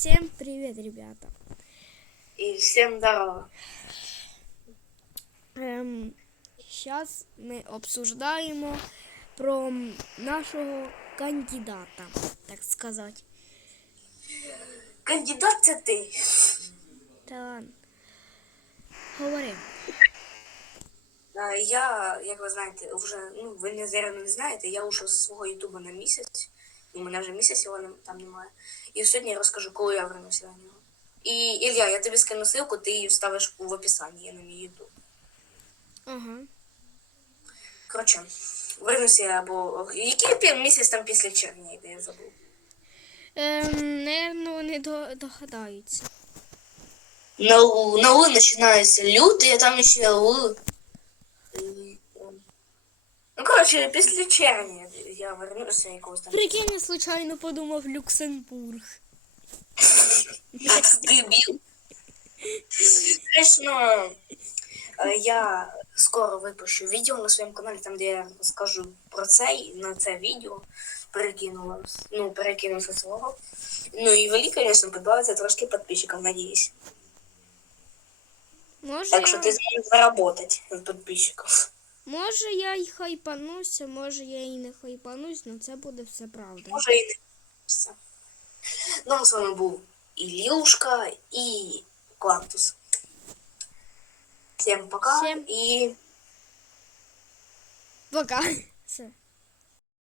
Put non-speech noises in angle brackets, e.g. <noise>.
Всем привет, ребята. И всем здорово. Ем, Сейчас ми обсуждаємо про нашого кандидата, так сказати. Кандидат це ти. Та говори. А, Я, як ви знаєте, вже, ну, ви не зря не знаєте, я ушов з свого Ютуба на місяць. У мене вже місяць його там немає. І сьогодні я розкажу, коли я вернуся на нього. І Ілля, я тобі скину ссылку, ти її вставиш в описанні на мій Ютуб. Ага. Коротше, вернуся я або. Який місяць там після червня йде, я забув. Ем, наверно, вони до- догадаються. На на Лу починається лютий, а там ще Лу. Ну, коротше, після червня я вернуся якогось там. Прикинь, я случайно подумав Люксембург. Дебіл. Звісно, е, я скоро випущу відео на своєму каналі, там, де я розкажу про це, і на це відео перекинула, ну, перекину зі свого. Ну і ви, звісно, подбавиться трошки підписчиків, надіюсь. Може, Так що ти зможеш заработати підписчиків. Може я й хайпануся, може я і не хайпанусь, але це буде все правда. Може і не все. Ну, з вами був Ілюшка і Клантус. Всім пока Всем... і Пока. <laughs> Все.